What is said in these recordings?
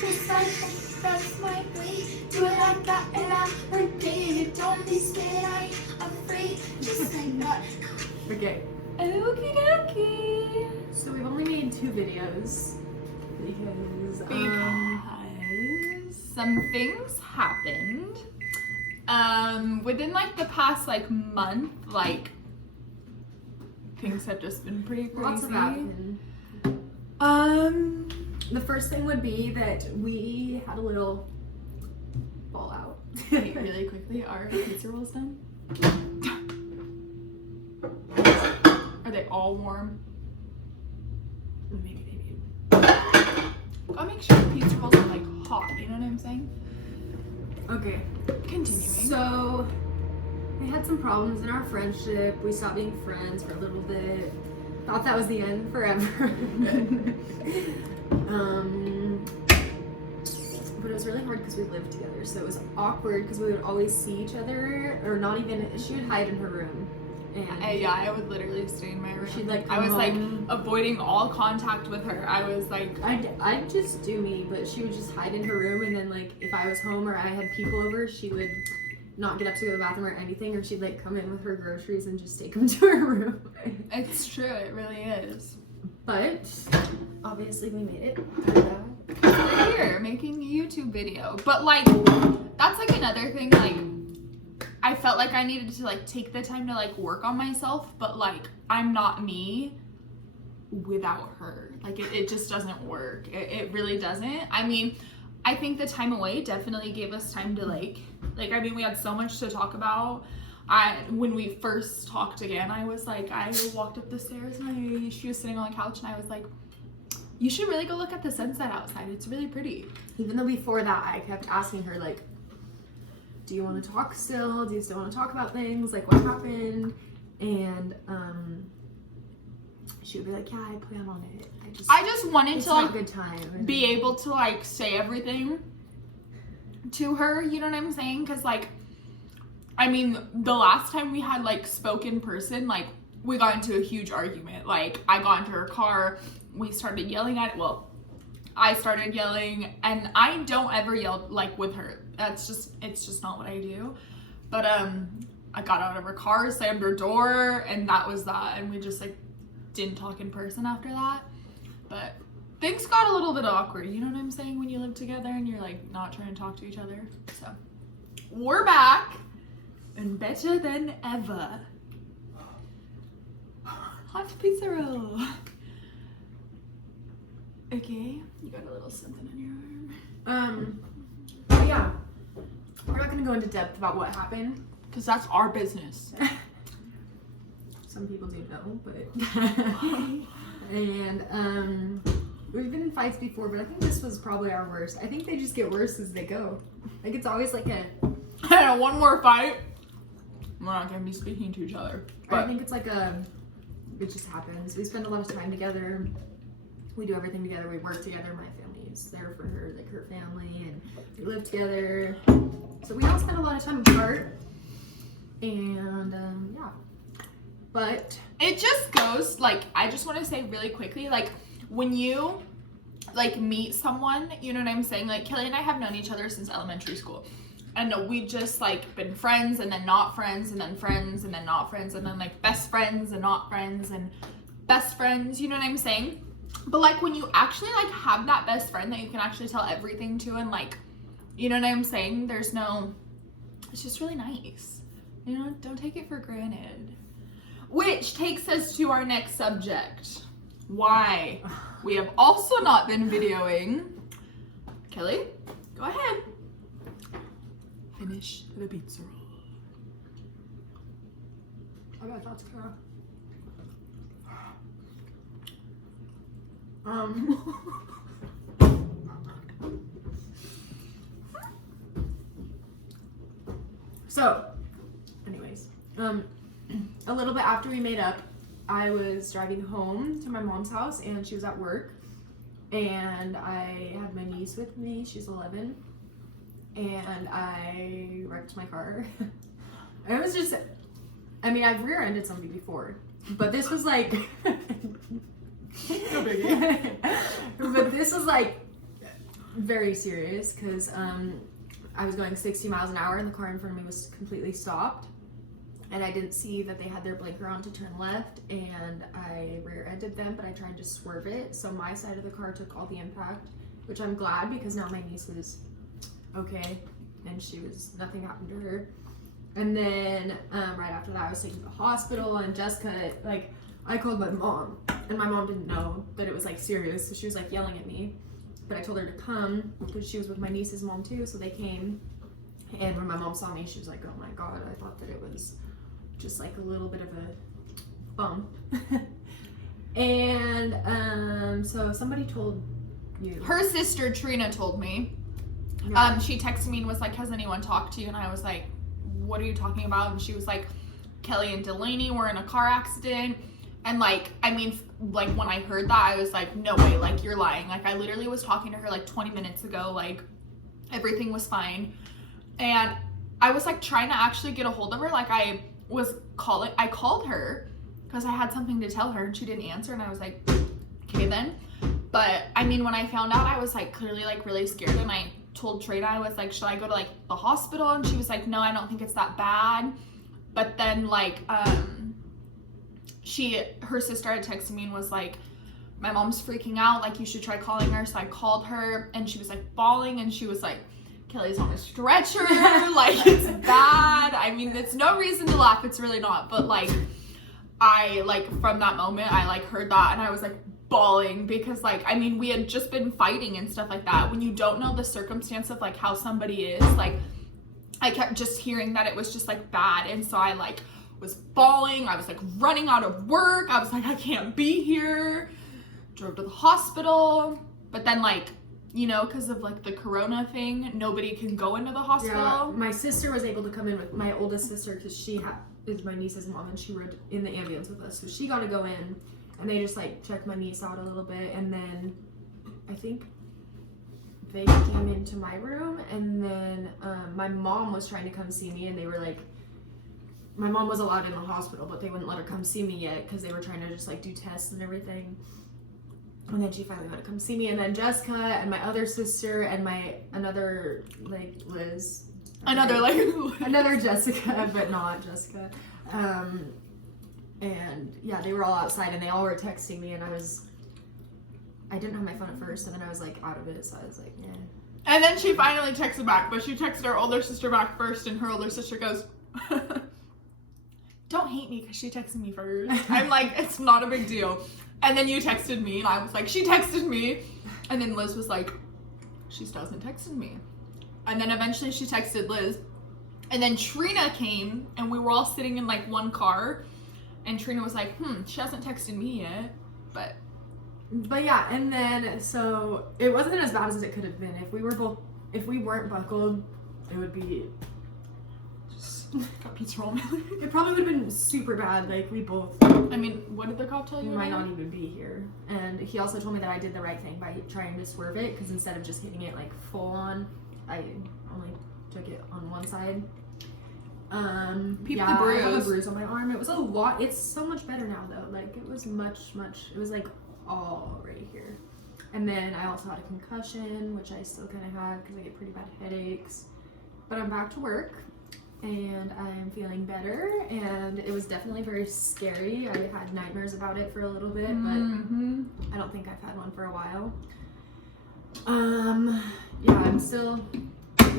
Just like that's my way. Do it like that and I forget. Don't be scared, I ain't afraid. Just like that. Okay. Okie dokie. So we've only made 2 videos because Some things happened. Within like the past like month, like things have just been pretty crazy. lots of happened. The first thing would be that we had a little fallout. Wait, really quickly, are pizza rolls done? Are they all warm? Maybe they need. Gotta make sure the pizza rolls are like hot, you know what I'm saying? Okay. Continuing. So we had some problems in our friendship. We stopped being friends for a little bit. Thought that was the end forever. But it was really hard because we lived together, so it was awkward because we would always see each other, or not even. She would hide in her room, and I would literally stay in my room. she'd like. I was come like home. avoiding all contact with her. I was like, I'd just do me, but she would just hide in her room, and then like if I was home or I had people over, she would not get up to go to the bathroom or anything, or she'd like come in with her groceries and just take them to her room. it's true, it really is. But obviously we made it. We're here making a YouTube video, but like that's like another thing. Like I felt like I needed to like take the time to like work on myself, but like I'm not me without her. Like it just doesn't work. It really doesn't. I mean, I think the time away definitely gave us time to like I mean, we had so much to talk about. When we first talked again, I was like, I walked up the stairs and she was sitting on the couch and I was like, you should really go look at the sunset outside. It's really pretty. Even though before that I kept asking her like, do you want to talk still? Do you still want to talk about things? Like what happened? And she would be like, yeah, I plan on it. I just wanted it's to not like a good time. be able to like say everything to her, you know what I'm saying? Because like, I mean, the last time we had like spoke in person, like we got into a huge argument. Like I got into her car, we started yelling at it. Well, I started yelling, and I don't ever yell like with her. It's just not what I do. But I got out of her car, slammed her door, and that was that. And we just like didn't talk in person after that. But things got a little bit awkward, you know what I'm saying, when you live together and you're like not trying to talk to each other. So we're back and better than ever. Hot pizza roll. Okay, you got a little something on your arm. But yeah, we're not gonna go into depth about what happened. Because that's our business. Some people do know, but and we've been in fights before, but I think this was probably our worst. I think they just get worse as they go. Like it's always like one more fight, we're not gonna be speaking to each other. But I think it's like it just happens. We spend a lot of time together. We do everything together. We work together. My family is there for her, like her family, and we live together. So we all spend a lot of time apart. And yeah, but it just goes like, I just want to say really quickly, like when you like meet someone, you know what I'm saying? Like Kelly and I have known each other since elementary school. And we've just like been friends and then not friends and then friends and then not friends and then like best friends and not friends and best friends, you know what I'm saying? But like when you actually like have that best friend that you can actually tell everything to, and like, you know what I'm saying? It's just really nice. You know, don't take it for granted. Which takes us to our next subject. Why we have also not been videoing. Kelly, go ahead. Finish the pizza roll. I bet that's Kara. So, anyways, a little bit after we made up, I was driving home to my mom's house and she was at work, and I had my niece with me. She's 11, and I wrecked my car. It was just, I mean, I've rear-ended somebody before, but this was like, but this was like very serious because I was going 60 miles an hour and the car in front of me was completely stopped. And I didn't see that they had their blinker on to turn left, and I rear-ended them, but I tried to swerve it. So my side of the car took all the impact, which I'm glad because now my niece is okay, and nothing happened to her. And then right after that, I was taken to the hospital, and Jessica, like, I called my mom, and my mom didn't know that it was like serious, so she was like yelling at me. But I told her to come because she was with my niece's mom too, so they came. And when my mom saw me, she was like, "Oh my God, I thought that it was just like a little bit of a bump." And so somebody told you. Her sister Trina told me. Yeah. She texted me and was like, "Has anyone talked to you?" And I was like, "What are you talking about?" And she was like, "Kelly and Delaney were in a car accident." And like, I mean, like when I heard that, I was like, "No way, like you're lying." Like I literally was talking to her like 20 minutes ago, like everything was fine. And I was like trying to actually get a hold of her. Like I called her because I had something to tell her and she didn't answer. And I was like, okay then. But I mean, when I found out, I was like clearly like really scared. And I told Trina, I was like, should I go to like the hospital? And she was like, no, I don't think it's that bad. But then like, her sister had texted me and was like, my mom's freaking out, like you should try calling her. So I called her and she was like bawling and she was like, Kelly's on a stretcher, like it's bad. I mean, it's no reason to laugh, it's really not. But like, I like from that moment, I like heard that and I was like bawling because like, I mean, we had just been fighting and stuff like that. When you don't know the circumstance of like how somebody is, like I kept just hearing that it was just like bad. And so I like was bawling. I was like running out of work. I was like, I can't be here. Drove to the hospital. But then like, you know, because of like the corona thing, nobody can go into the hospital. Yeah, my sister was able to come in with my oldest sister because she is my niece's mom and she rode in the ambulance with us. So she got to go in and they just like checked my niece out a little bit. And then I think they came into my room and then my mom was trying to come see me and they were like, my mom was allowed in the hospital, but they wouldn't let her come see me yet because they were trying to just like do tests and everything. And then she finally got to come see me. And then Jessica and my other sister and another like Liz. Another Jessica, but not Jessica. And yeah, they were all outside and they all were texting me and I didn't have my phone at first and then I was like out of it. So I was like, yeah. And then she finally texted back, but she texted her older sister back first and her older sister goes, don't hate me because she texted me first. I'm like, it's not a big deal. And then you texted me and I was like, she texted me. And then Liz was like, she still hasn't texted me. And then eventually she texted Liz. And then Trina came and we were all sitting in like one car. And Trina was like, she hasn't texted me yet. But yeah, and then so it wasn't as bad as it could have been. If we weren't buckled, it would be got pizza roll. It probably would have been super bad. Like we both. I mean, what did the cop tell you? We might not even be here. And he also told me that I did the right thing by trying to swerve it because instead of just hitting it like full on, I only took it on one side. Peep yeah, the bruise. I have a bruise on my arm. It was a lot. It's so much better now though. Like it was much. It was like all right here. And then I also had a concussion, which I still kind of had because I get pretty bad headaches. But I'm back to work. And I'm feeling better, and it was definitely very scary. I had nightmares about it for a little bit, but I don't think I've had one for a while. Yeah,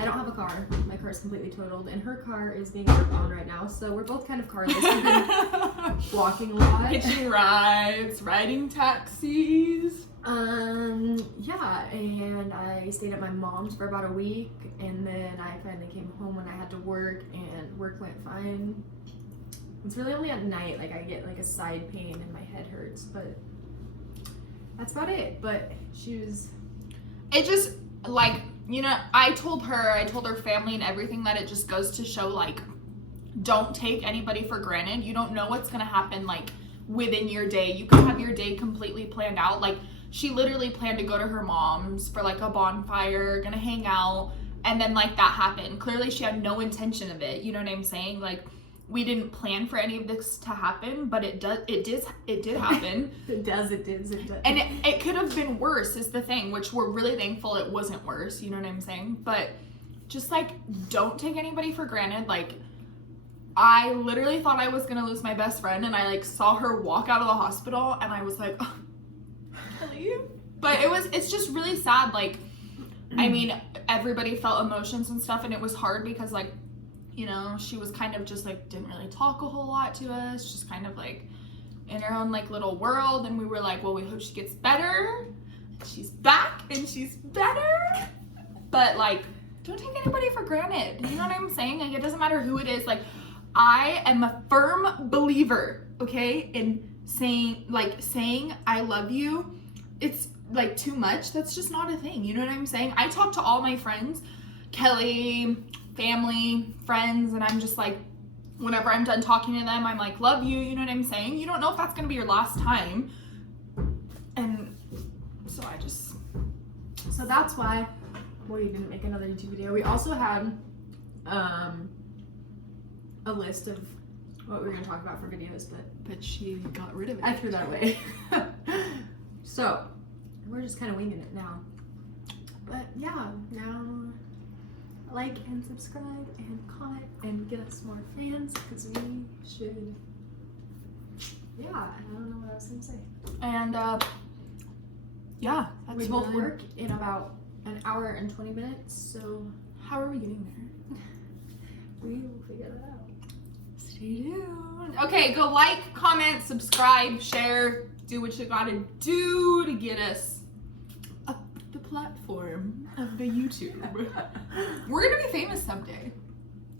I don't have a car. My car is completely totaled, and her car is being worked on right now, so we're both kind of carless. We've been walking a lot. Hitching rides, riding taxis. Yeah, and I stayed at my mom's for about a week, and then I finally came home when I had to work, and work went fine. It's really only at night, like I get like a side pain and my head hurts, but that's about it. But it just like, you know, I told her family and everything that it just goes to show like, don't take anybody for granted. You don't know what's gonna happen like within your day. You could have your day completely planned out. Like she literally planned to go to her mom's for like a bonfire, gonna hang out, and then like that happened. Clearly she had no intention of it, you know what I'm saying? Like we didn't plan for any of this to happen, but it did happen. It does. And it could have been worse is the thing, which we're really thankful it wasn't worse, you know what I'm saying? But just like, don't take anybody for granted. Like, I literally thought I was gonna lose my best friend, and I like saw her walk out of the hospital, and I was like, oh, Kelly. But it's just really sad. Like, I mean, everybody felt emotions and stuff, and it was hard because like, you know, she was kind of just like, didn't really talk a whole lot to us, just kind of like in her own like little world. And we were like, well, we hope she gets better. She's back and she's better. But like, don't take anybody for granted. You know what I'm saying? Like, it doesn't matter who it is. Like, I am a firm believer, okay, in saying I love you. It's like too much. That's just not a thing. You know what I'm saying? I talk to all my friends, Kelly, family, friends, and I'm just like, whenever I'm done talking to them, I'm like, love you, you know what I'm saying? You don't know if that's gonna be your last time. And so so that's why we didn't make another YouTube video. We also had a list of what we were gonna talk about for videos, but she got rid of it. I threw that away. So we're just kind of winging it now. But yeah, now like and subscribe and comment and get us more fans, because we should. Yeah, I don't know what I was gonna say. And yeah, that's we both really... work in about an hour and 20 minutes, so how are we getting there? we will figure it out. Stay tuned. Okay, go like, comment, subscribe, share, do what you gotta do to get us up the platform of the YouTube. We're gonna be famous someday.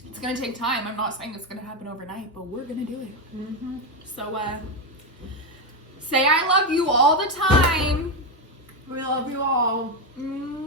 It's gonna take time. I'm not saying it's gonna happen overnight, but we're gonna do it. Mm-hmm. So say I love you all the time. We love you all. Mm.